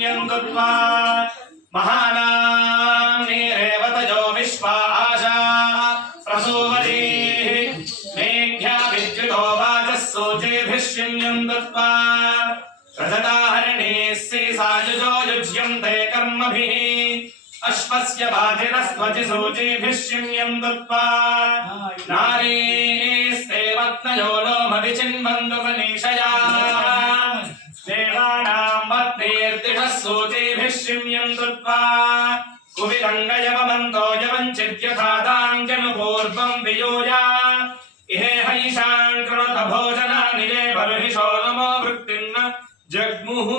यन्दुत्वा महानां रेवतयो विश्वा आशा प्रसूवतीः मेघ्या विद्युतो वाचः सूचीभिः यन्दुत्वा रजताहरिणीः सीसायुजो युज्यन्ते कर्मभिः अश्वस्य बाधिरस्त्वचि सूचीभिः यन्दुत्वा नारीस्तेवत्नयो लोमविचिन्वन्तु मनीषया देवानां पत्नीर्दिशः सूचीभिः यन्दुत्वा कुविरङ्गयवमन्तो यवञ्चिद्यथादां जनुपूर्वं वियूया इहेहैषां कृणुत भोजनानि ये बर्हिषो नमो वृत्तिर्न जग्मुः